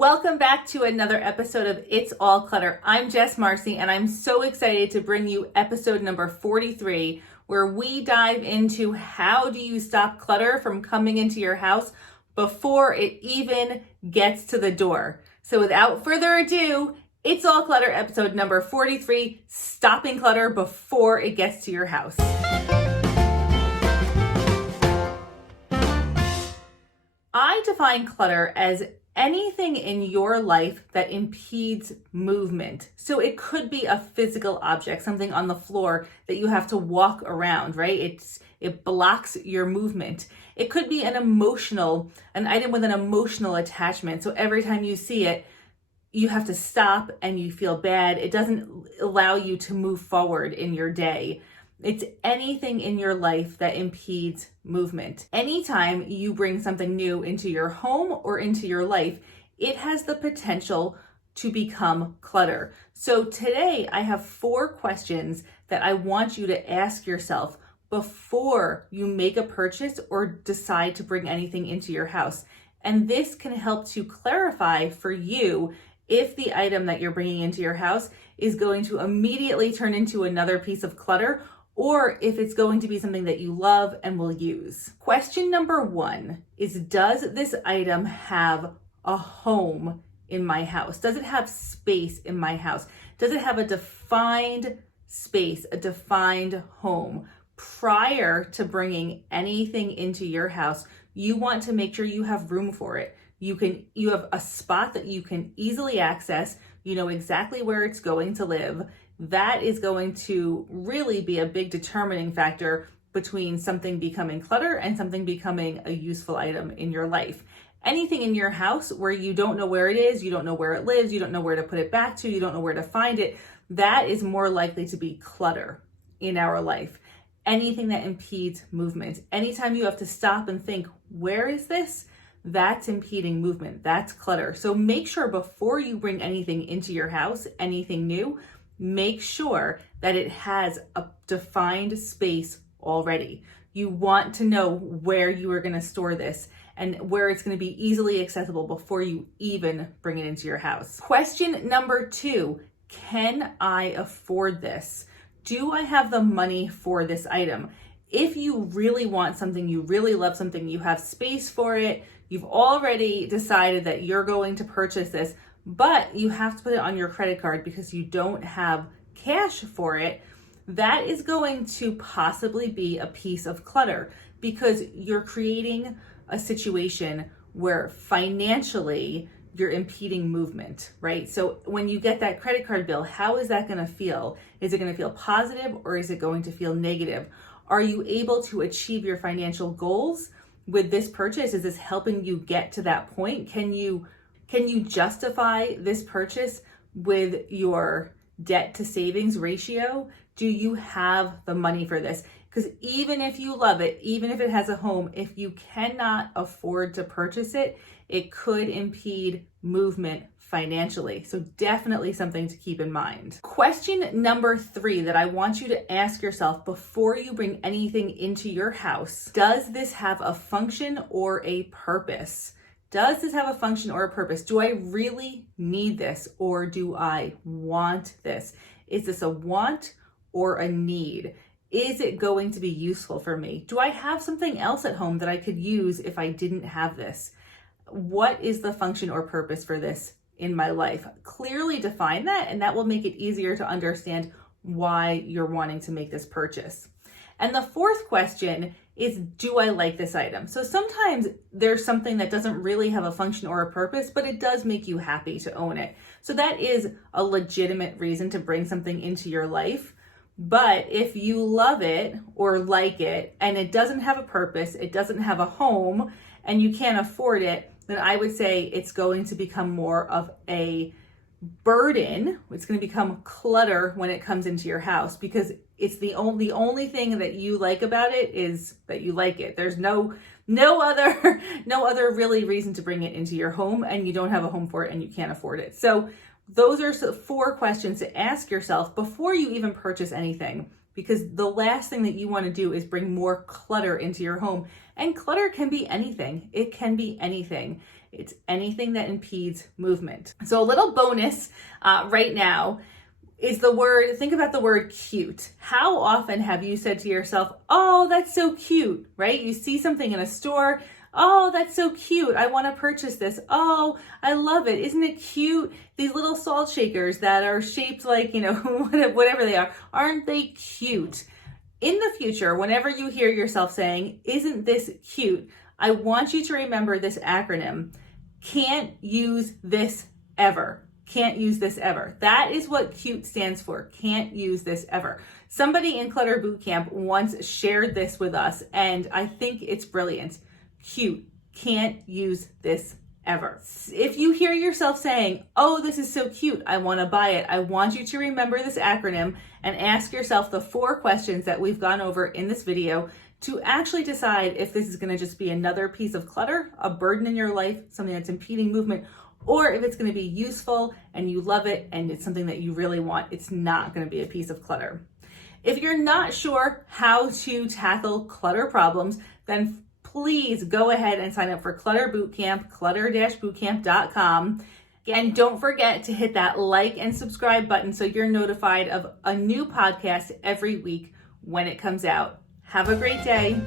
Welcome back to another episode of It's All Clutter. I'm Jesmarcy, and I'm so excited to bring you episode number 43, where we dive into how do you stop clutter from coming into your house before it even gets to the door. So without further ado, It's All Clutter episode number 43, stopping clutter before it gets to your house. I define clutter as anything in your life that impedes movement. So it could be a physical object, something on the floor that you have to walk around, right? It blocks your movement. It could be an item with an emotional attachment. So every time you see it, you have to stop and you feel bad. It doesn't allow you to move forward in your day. It's anything in your life that impedes movement. Anytime you bring something new into your home or into your life, it has the potential to become clutter. So today I have 4 questions that I want you to ask yourself before you make a purchase or decide to bring anything into your house. And this can help to clarify for you if the item that you're bringing into your house is going to immediately turn into another piece of clutter, or if it's going to be something that you love and will use. Question number 1 is, does this item have a home in my house? Does it have space in my house? Does it have a defined space, a defined home? Prior to bringing anything into your house, you want to make sure you have room for it. You have a spot that you can easily access. You know exactly where it's going to live. That is going to really be a big determining factor between something becoming clutter and something becoming a useful item in your life. Anything in your house where you don't know where it is, you don't know where it lives, you don't know where to put it back to, you don't know where to find it, that is more likely to be clutter in our life. Anything that impedes movement. Anytime you have to stop and think, where is this? That's impeding movement. That's clutter. So make sure before you bring anything into your house, anything new, make sure that it has a defined space already. You want to know where you are going to store this and where it's going to be easily accessible before you even bring it into your house. Question number 2, can I afford this? Do I have the money for this item? If you really want something, you really love something, you have space for it, you've already decided that you're going to purchase this, but you have to put it on your credit card because you don't have cash for it, that is going to possibly be a piece of clutter because you're creating a situation where financially you're impeding movement, right? So when you get that credit card bill, how is that going to feel? Is it going to feel positive or is it going to feel negative? Are you able to achieve your financial goals with this purchase? Is this helping you get to that point? Can you justify this purchase with your debt to savings ratio? Do you have the money for this? Because even if you love it, even if it has a home, if you cannot afford to purchase it, it could impede movement financially. So definitely something to keep in mind. Question number 3 that I want you to ask yourself before you bring anything into your house: does this have a function or a purpose? Does this have a function or a purpose? Do I really need this or do I want this? Is this a want or a need? Is it going to be useful for me? Do I have something else at home that I could use if I didn't have this? What is the function or purpose for this in my life? Clearly define that, and that will make it easier to understand why you're wanting to make this purchase. And the 4th question is, do I like this item? So sometimes there's something that doesn't really have a function or a purpose, but it does make you happy to own it. So that is a legitimate reason to bring something into your life. But if you love it or like it and it doesn't have a purpose, it doesn't have a home, and you can't afford it, then I would say it's going to become more of a burden. It's going to become clutter when it comes into your house because it's the only thing that you like about it is that you like it. There's no other really reason to bring it into your home, and you don't have a home for it and you can't afford it. So those are 4 questions to ask yourself before you even purchase anything, because the last thing that you want to do is bring more clutter into your home. And clutter can be anything. It can be anything. It's anything that impedes movement. So a little bonus right now is think about the word cute. How often have you said to yourself, oh, that's so cute, right? You see something in a store, oh, that's so cute. I want to purchase this. Oh, I love it. Isn't it cute? These little salt shakers that are shaped like, whatever they are, aren't they cute? In the future, whenever you hear yourself saying, isn't this cute? I want you to remember this acronym. Can't use this ever. Can't use this ever. That is what C.U.T.E stands for. Can't use this ever. Somebody in Clutter Bootcamp once shared this with us, and I think it's brilliant. C.U.T.E, can't use this ever. If you hear yourself saying, oh, this is so cute, I want to buy it, I want you to remember this acronym and ask yourself the 4 questions that we've gone over in this video to actually decide if this is going to just be another piece of clutter, a burden in your life, something that's impeding movement, or if it's going to be useful and you love it and it's something that you really want. It's not going to be a piece of clutter. If you're not sure how to tackle clutter problems, then please go ahead and sign up for Clutter Bootcamp, clutter-bootcamp.com. And don't forget to hit that like and subscribe button so you're notified of a new podcast every week when it comes out. Have a great day.